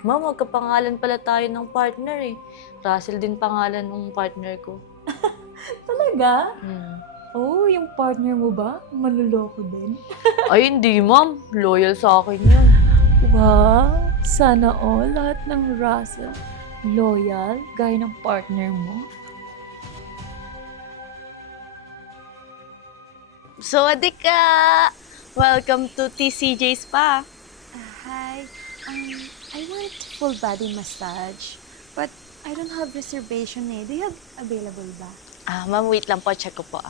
Ma'am, magkapangalan pala tayo ng partner eh. Russell din pangalan ng partner ko. Talaga? Hmm. Oh, yung partner mo ba? Manloloko din? Ay, hindi ma'am. Loyal sa akin yun. Wow! Sana all lahat ng Russell loyal gaya ng partner mo. Sawadee ka! Welcome to TCJ Spa. Hi. I want full body massage, but I don't have reservation eh. Do you have available ba? Ma'am, wait lang po. Check ko po.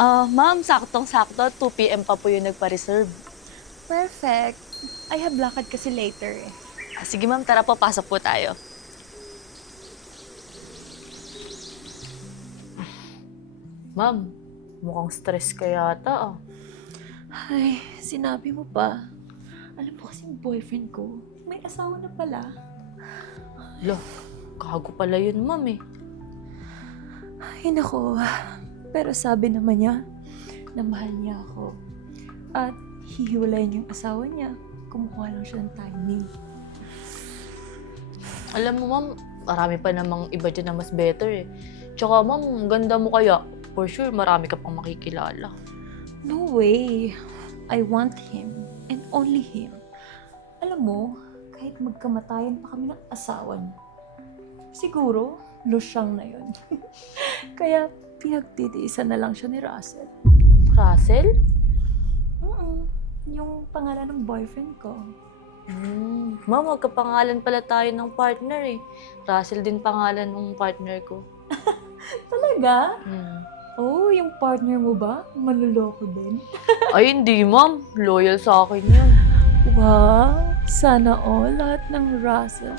Ma'am, saktong-sakto. 2 p.m. pa po yung nagpa-reserve. Perfect. I have lakad kasi later eh. Sige ma'am, tara po. Pasok po tayo. Ma'am, mukhang stress ka yata. Ay, sinabi mo pa. Alam mo kasi yung boyfriend ko, may asawa na pala. Lo, kago pala yun ma'am eh. Ay, nako. Pero sabi naman niya na mahal niya ako. At hihiwalayin yung asawa niya. Kumukuha lang siya ng timing. Alam mo ma'am, marami pa namang iba dyan na mas better eh. Tsaka ma'am, ang ganda mo kaya. For sure, marami ka pang makikilala. No way. I want him. And only him. Alam mo, kahit magkamatayan pa kami ng asawa niya, siguro, lusyang na yun. Kaya pinagtitiisan na lang siya ni Russell. Russell? Yung pangalan ng boyfriend ko. Ma'am, magkapangalan pala tayo ng partner eh. Russell din pangalan ng partner ko. Talaga? Hmm. Oh, yung partner mo ba? Manloloko din? Ay, hindi ma'am. Loyal sa akin yun. Wow! Sana all lahat ng Russell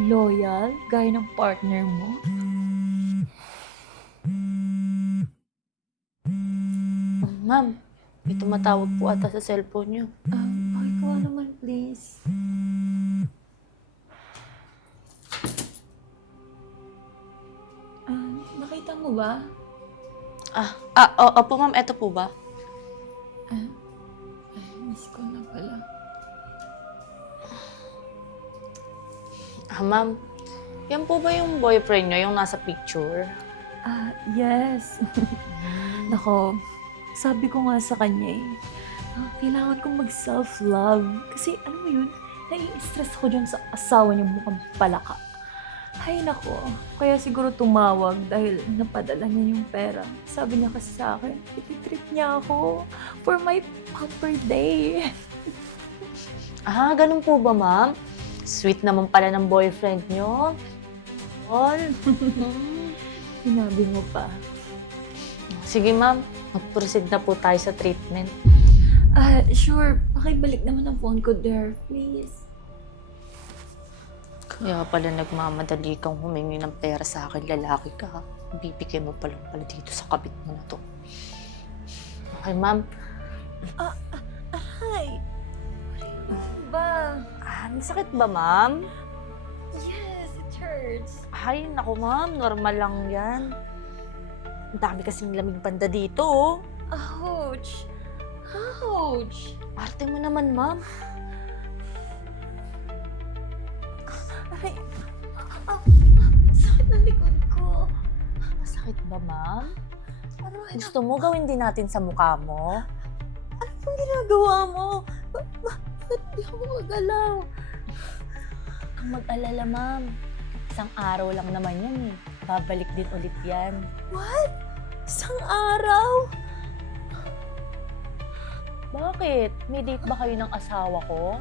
loyal gaya ng partner mo. Ma'am, may tumatawag po ata sa cellphone niyo. Pakikuha naman please. Nakita mo ba? Opo ma'am, eto po ba? Ay, miss ko na pala. Ma'am, yan po ba yung boyfriend niyo, yung nasa picture? Yes. Nako, sabi ko nga sa kanya kailangan kong mag-self-love. Kasi alam mo yun, nai-stress ko dyan sa asawa niya mukhang palaka. Ay nako, kaya siguro tumawag dahil napadala niya yung pera. Sabi niya kasi sa akin, ititrip niya ako for my pamper day. Ganun po ba ma'am? Sweet naman pala ng boyfriend niyo. All. Sinabi mo pa. Sige ma'am, mag-proceed na po tayo sa treatment. Sure. Pakibalik naman ang phone ko there, please. Kaya pala nagmamadali kang humingi ng pera sa akin, lalaki ka. Bibigay mo pala dito sa kabit mo na to. Okay, ma'am. Ay! Ba? Masakit ba, ma'am? Yes, it hurts. Ay, naku, ma'am. Normal lang yan. Ang dami kasing lamig banda dito, oh. Ouch! Ouch! Arte mo naman, ma'am. Ay! Sakit ng likod ko. Masakit ba, ma'am? Aray, Gusto mo gawin din natin sa mukha mo? ano pong ginagawa mo? Bakit di ako magalaw? Ang mag-alala, ma'am. Isang araw lang naman yan, eh. Babalik din ulit yan. What? Isang araw? Bakit? May date ba kayo ng asawa ko?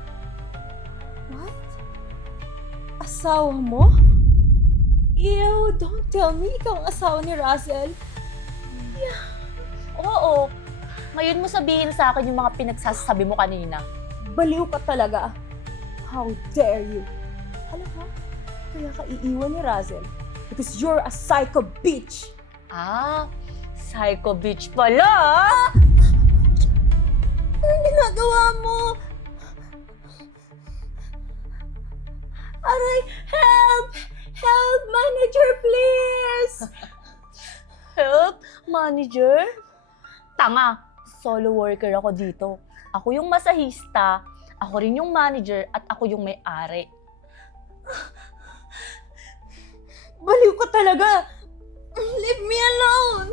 What? Asawa mo? Ew, don't tell me ikaw ang asawa ni Russell. Oo. Ngayon mo sabihin sa akin yung mga pinagsasabi mo kanina. Baliw ka talaga. How dare you? Alam mo, kaya ka iiwan ni Russell because you're a psycho bitch. Psycho bitch pala! Anong ginagawa mo? Aray, help! Help! Manager, please! Help? Manager? Tanga! solo worker ako dito. Ako yung masahista, ako rin yung manager, at ako yung may-ari. Baliw ka talaga! Leave me alone!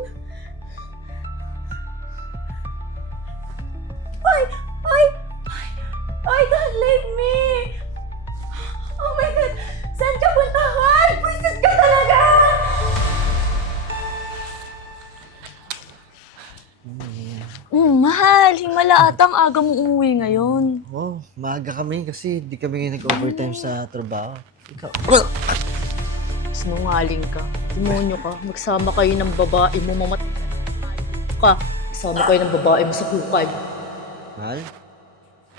Ay, don't leave me! Oh my God! Saan ka punta, Hal? Pwisit ka talaga! Mahal, himala atang aga mo umuwi ngayon. Oh, maaga kami kasi di kami ngayon nag-overtime sa trabaho. Ikaw. Sinungaling ka. Demonyo ka. Magsama kayo ng babae mo, ka. Magsama kayo ng babae mo sa hukay. Mal?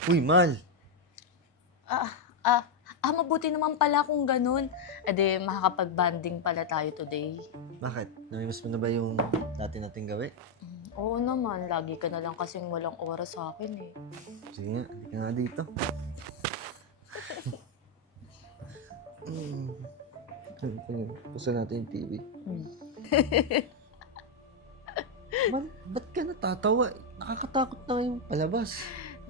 Uy, Mal. Mabuti naman pala kung ganun. Ade, makakapag-banding pala tayo today. Bakit? Namimiss mo na ba yung dati nating gawi? Oo naman, lagi ka na lang kasing walang oras sa akin eh. Sige nga, hindi ka nga dito. Pusa natin yung TV. Mal, ba't ka natatawa? Nakakatakot na yung palabas.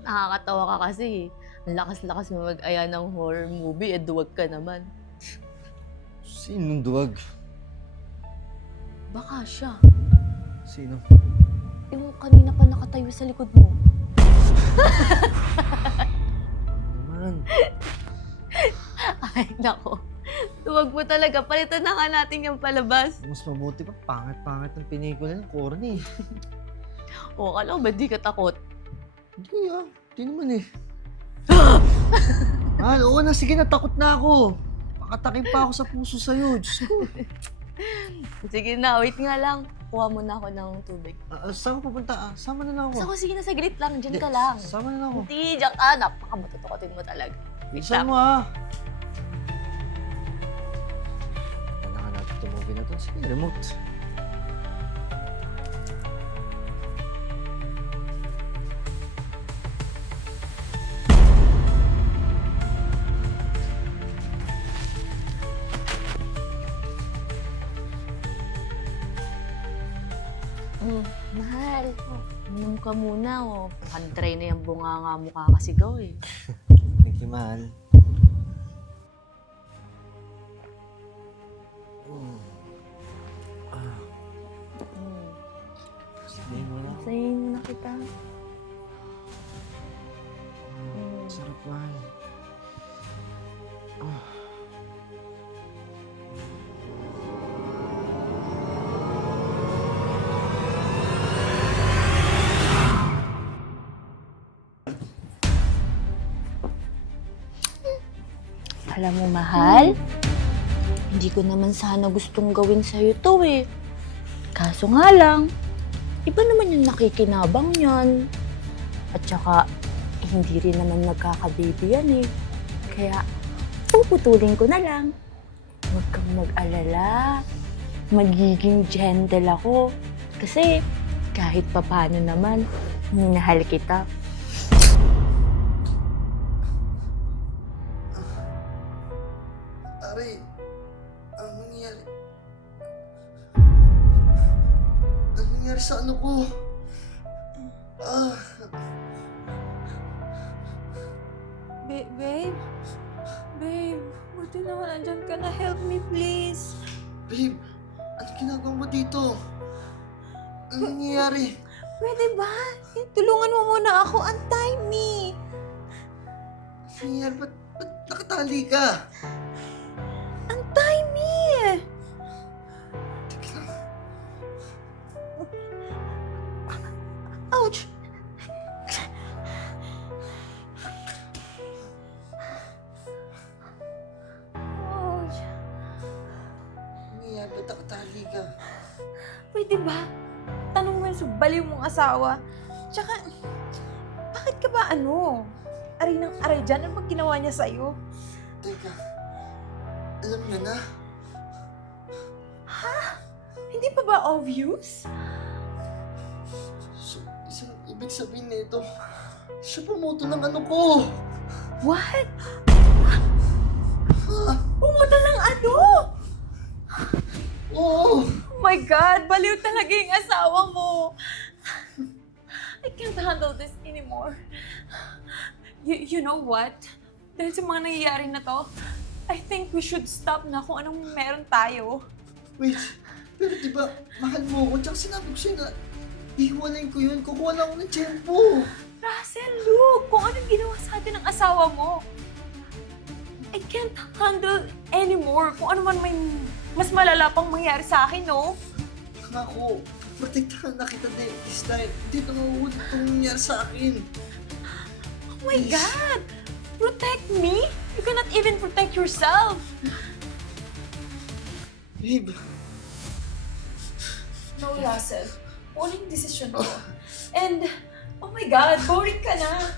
Nakakatawa ka kasi. Ang lakas-lakas mo mag-aya ng horror movie, duwag ka naman. Sinong duwag? Baka siya. Sino? Yung kanina pa nakatayo sa likod mo. Naman. Ay, nako. Duwag mo talaga. Palitan na nga natin yung palabas. Mas mabuti pa, pangit-pangit ng pelikula ng corny. O, kala ko ba di ka takot? Hindi hindi naman eh. Oo na, sige na, takot na ako. Pakatakin pa ako sa puso sa'yo, Diyos ko. Sige na, wait nga lang. Kuha muna ako ng tubig. Saan ka pupunta? Sama na lang ako. Sako, sige na, saglit lang. Diyan ka lang. Sama na lang ako. Hindi, diyan ka. Napakabatutukotin mo talaga. Bilisan mo Kailangan natin itong movie na to. Sige, remote. Mahal. Inom ka muna, Kantry na yung bunganga mo kakasigaw eh. Thank you, mahal. Sabihin mo na. Sayin mo na kita. Sarap, mahal. Alam mo, mahal, hindi ko naman sana gustong gawin sa'yo to eh. Kaso nga lang, iba naman yung nakikinabang niyan. At saka, hindi rin naman magkakababy yan eh. Kaya, puputulin ko na lang. Huwag kang mag-alala. Magiging gentle ako. Kasi, kahit papano naman, minahal kita. Aray, ang nangyari? Ang nangyari sa ano ko? Babe? Babe, buti naman andyan ka na. Help me, please. Babe, ano ginagawa mo dito? Ang nangyayari? Pwede ba? Tulungan mo muna ako. Antay me. Ang nangyayari? Ba't nakatali ka? Antay me. Teka lang. Ouch. Ouch. Ang nangyayari? Ba't nakatali ka? Pwede ba? Tanong mo yun sa baliw mong asawa. Tsaka, bakit ka ba aray ng aray dyan? Ano bang ginawa niya sa'yo? Teka, alam niya na? Hindi pa ba obvious? So, isang ibig sabihin nito, siya pumoto ng ano ko! What? Pumunta ng ano? Oo! Oh my God! Baliw talaga yung asawa mo! handle this anymore. You know what? Dahil sa mga nangyayari na to, I think we should stop na kung anong meron tayo. Wait, pero diba, mahal mo ako, tsaka sinabi ko sa'yo na ihiwalayin ko yun, kukuha lang ako ng tiyempo. Russell, look! Kung anong ginawa sa atin ng asawa mo. I can't handle anymore kung ano man may mas malala pang mangyari sa akin, no? Ako, protektahan na kita this time. Hindi na mauulit itong nangyari sa akin. Oh my God! Protect me? You cannot even protect yourself! Babe, No, Russell. Huling desisyon ko. And, oh my God, boring ka na.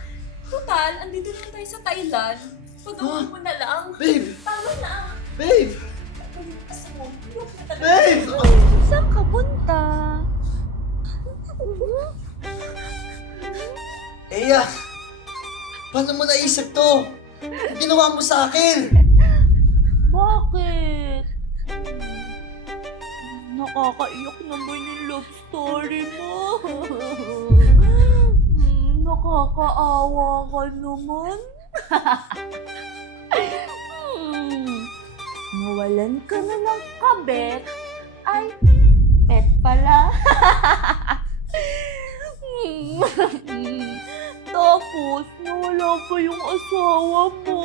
Total, andito lang tayo sa Thailand. Pagawa mo na lang. babe, Tama na. babe, Pagkakasa mo, huwag na talaga. babe! Saan ka punta? Eya, paano mo naisip to? Ang ginawa mo sa akin? Bakit? Nakakaiyak naman yung love story mo. Nakakaawa ka naman. Nawalan ka na ng kabet. Ay, pet pala. Tapos, nawala pa yung asawa mo.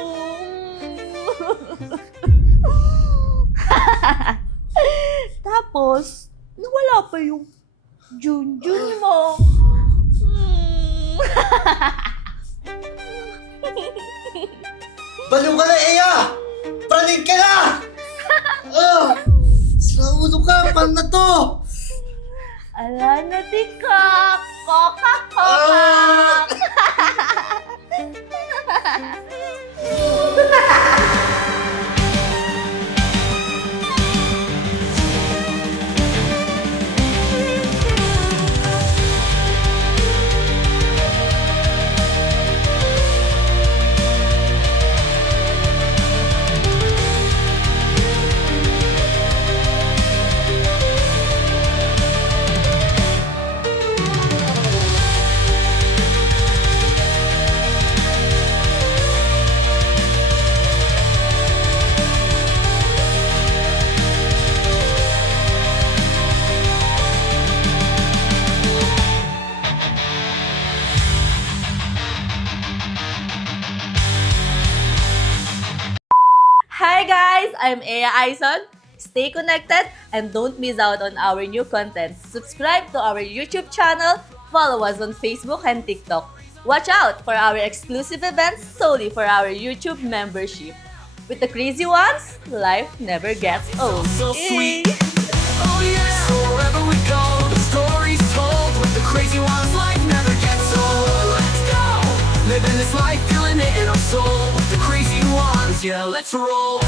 Tapos, nawala pa yung Junjun mo. Baliw ka na, Eya! Praning ka na! Sira ulo ka, paano na to? Ala na tikak! Coca-Cola! Hi guys! I'm Ea Aison. Stay connected and don't miss out on our new content. Subscribe to our YouTube channel, follow us on Facebook and TikTok. Watch out for our exclusive events solely for our YouTube membership. With the crazy ones, life never gets old. So sweet. Yay! Oh yeah, so wherever we go, the story's told. With the crazy ones, life never gets old. Let's go, living this life, feeling it in our soul. With the crazy ones, yeah, let's roll.